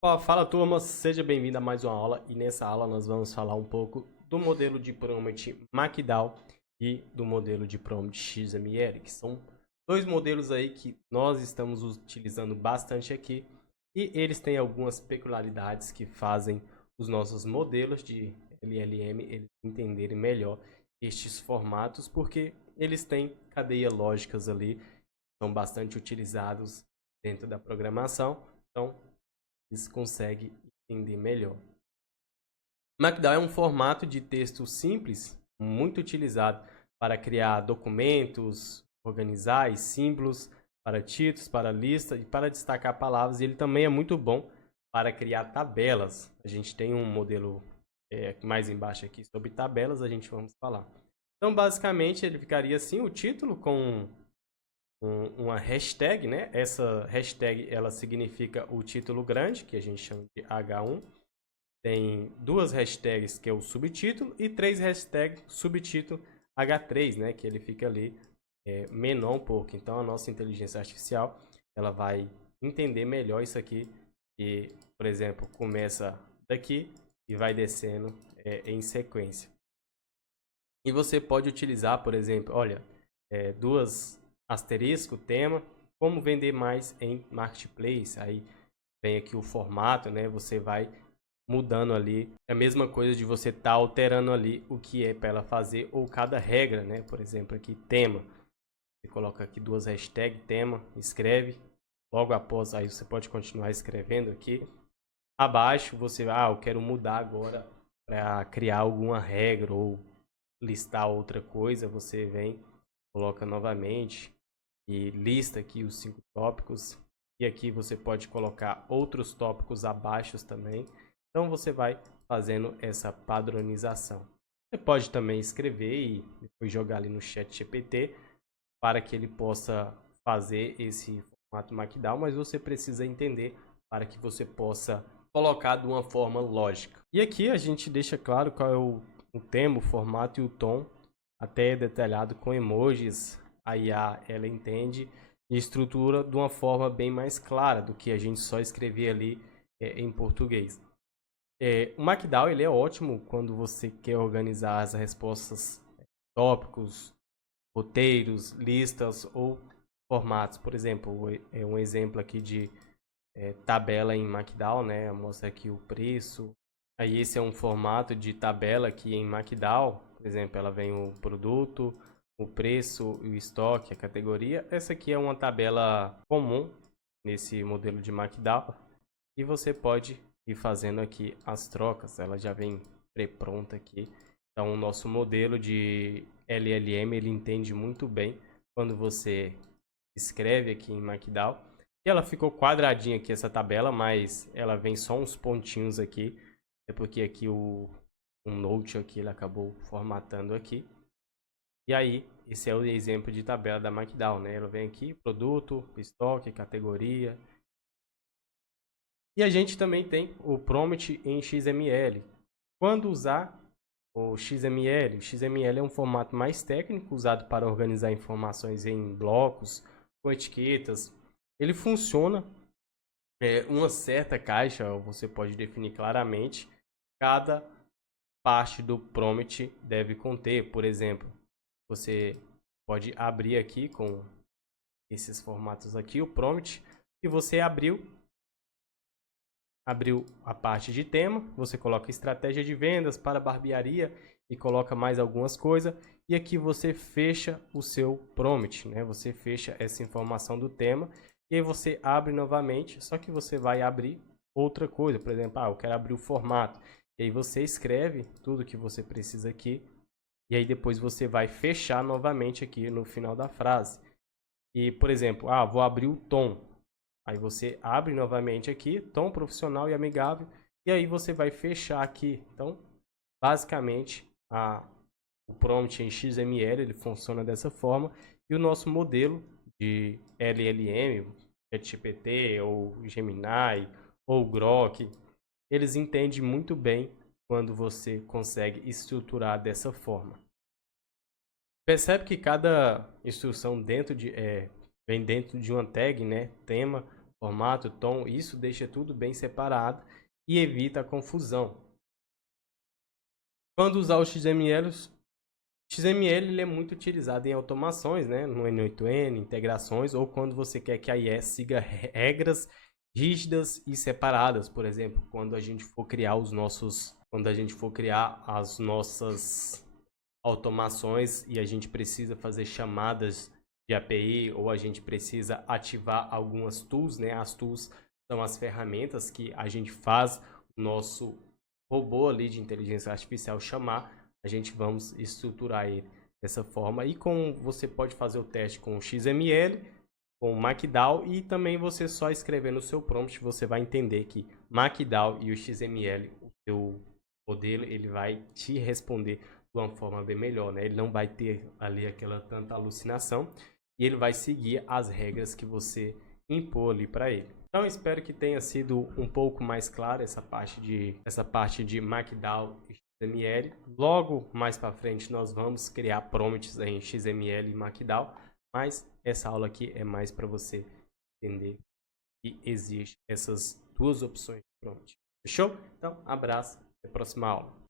Ó, fala turma, seja bem-vindo a mais uma aula e nessa aula nós vamos falar um pouco do modelo de prompt Markdown e do modelo de prompt XML, que são dois modelos aí que nós estamos utilizando bastante aqui e eles têm algumas peculiaridades que fazem os nossos modelos de LLM eles entenderem melhor estes formatos, porque eles têm cadeia lógicas ali, são bastante utilizados dentro da programação, então eles conseguem entender melhor. Markdown é um formato de texto simples, muito utilizado para criar documentos, organizar símbolos para títulos, para listas e para destacar palavras. E ele também é muito bom para criar tabelas. A gente tem um modelo mais embaixo aqui sobre tabelas, a gente vamos falar. Então, basicamente, ele ficaria assim, o título com uma hashtag, né? Essa hashtag ela significa o título grande, que a gente chama de H1. Tem duas hashtags que é o subtítulo e três hashtags subtítulo H3, né? Que ele fica ali menor um pouco. Então a nossa inteligência artificial ela vai entender melhor isso aqui. E, por exemplo, começa daqui e vai descendo em sequência. E você pode utilizar, por exemplo, olha, duas asterisco, tema, como vender mais em marketplace. Aí vem aqui o formato, né? Você vai mudando ali. É a mesma coisa de você estar alterando ali o que é para ela fazer ou cada regra, né? Por exemplo, aqui tema. Você coloca aqui duas hashtags, tema, escreve. Logo após, aí você pode continuar escrevendo aqui. Abaixo você, eu quero mudar agora para criar alguma regra ou listar outra coisa. Você vem, coloca novamente e lista aqui os 5 tópicos. E aqui você pode colocar outros tópicos abaixo também. Então você vai fazendo essa padronização. Você pode também escrever e depois jogar ali no chat GPT para que ele possa fazer esse formato Markdown, mas você precisa entender para que você possa colocar de uma forma lógica. E aqui a gente deixa claro qual é o tema, o formato e o tom, até detalhado com emojis. A IA ela entende e estrutura de uma forma bem mais clara do que a gente só escrever ali em português. O Markdown ele é ótimo quando você quer organizar as respostas, tópicos, roteiros, listas ou formatos. Por exemplo, um exemplo aqui de tabela em Markdown, né? Mostra aqui o preço. Aí esse é um formato de tabela aqui em Markdown. Por exemplo, ela vem o produto, o preço, o estoque, a categoria. Essa aqui é uma tabela comum nesse modelo de Markdown. E você pode ir fazendo aqui as trocas. Ela já vem pré-pronta aqui. Então, o nosso modelo de LLM, ele entende muito bem quando você escreve aqui em Markdown. E ela ficou quadradinha aqui essa tabela, mas ela vem só uns pontinhos aqui. É porque aqui um Note aqui, ele acabou formatando aqui. E aí, esse é o exemplo de tabela da Markdown, né? Ela vem aqui, produto, estoque, categoria. E a gente também tem o prompt em XML. Quando usar o XML? O XML é um formato mais técnico usado para organizar informações em blocos com etiquetas. Ele funciona uma certa caixa, você pode definir claramente cada parte do prompt deve conter. Por exemplo, você pode abrir aqui com esses formatos aqui o prompt e você abriu a parte de tema, você coloca estratégia de vendas para barbearia e coloca mais algumas coisas. E aqui você fecha o seu prompt, né? Você fecha essa informação do tema e aí você abre novamente, só que você vai abrir outra coisa. Por exemplo, eu quero abrir o formato. E aí você escreve tudo que você precisa aqui e aí depois você vai fechar novamente aqui no final da frase. E, por exemplo, vou abrir o tom. Aí você abre novamente aqui, tom profissional e amigável, e aí você vai fechar aqui. Então, basicamente, o prompt em XML ele funciona dessa forma, e o nosso modelo de LLM, ChatGPT ou Gemini ou Grok, eles entendem muito bem quando você consegue estruturar dessa forma. Percebe que cada instrução vem dentro de uma tag, né? Tema formato, tom, isso deixa tudo bem separado e evita a confusão. Quando usar o XML ele é muito utilizado em automações, né? No N8N, integrações, ou quando você quer que a IE siga regras rígidas e separadas. Por exemplo, quando a gente for criar as nossas automações e a gente precisa fazer chamadas de API, ou a gente precisa ativar algumas tools, né? As tools são as ferramentas que a gente faz o nosso robô ali de inteligência artificial chamar. A gente vamos estruturar ele dessa forma. E você pode fazer o teste com o XML, com o Markdown, e também você só escrever no seu prompt, você vai entender que Markdown e o XML, o seu modelo, ele vai te responder de uma forma bem melhor, né? Ele não vai ter ali aquela tanta alucinação e ele vai seguir as regras que você impor ali para ele. Então espero que tenha sido um pouco mais claro essa parte de Markdown e XML. Logo mais para frente nós vamos criar prompts em XML e Markdown, mas essa aula aqui é mais para você entender que existe essas duas opções de prompt. Fechou? Então, abraço, até a próxima aula.